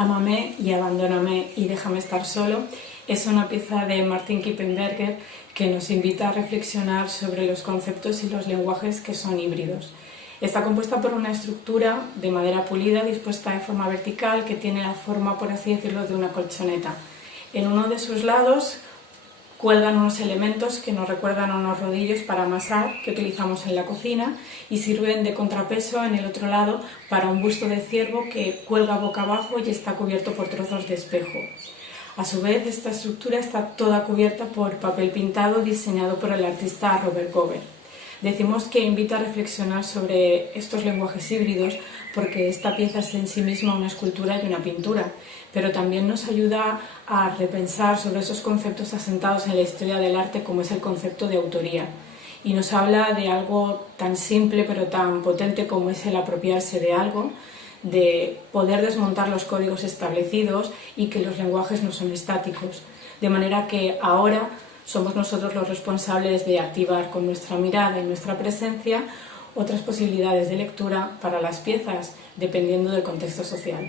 Ámame y abandóname y déjame estar solo es una pieza de Martin Kippenberger que nos invita a reflexionar sobre los conceptos y los lenguajes que son híbridos. Está compuesta por una estructura de madera pulida dispuesta de forma vertical que tiene la forma, por así decirlo, de una colchoneta. En uno de sus lados cuelgan unos elementos que nos recuerdan a unos rodillos para amasar que utilizamos en la cocina y sirven de contrapeso en el otro lado para un busto de ciervo que cuelga boca abajo y está cubierto por trozos de espejo. A su vez, esta estructura está toda cubierta por papel pintado diseñado por el artista Robert Gober. Decimos que invita a reflexionar sobre estos lenguajes híbridos porque esta pieza es en sí misma una escultura y una pintura, pero también nos ayuda a repensar sobre esos conceptos asentados en la historia del arte como es el concepto de autoría. Y nos habla de algo tan simple pero tan potente como es el apropiarse de algo, de poder desmontar los códigos establecidos y que los lenguajes no son estáticos. De manera que ahora somos nosotros los responsables de activar con nuestra mirada y nuestra presencia otras posibilidades de lectura para las piezas, dependiendo del contexto social.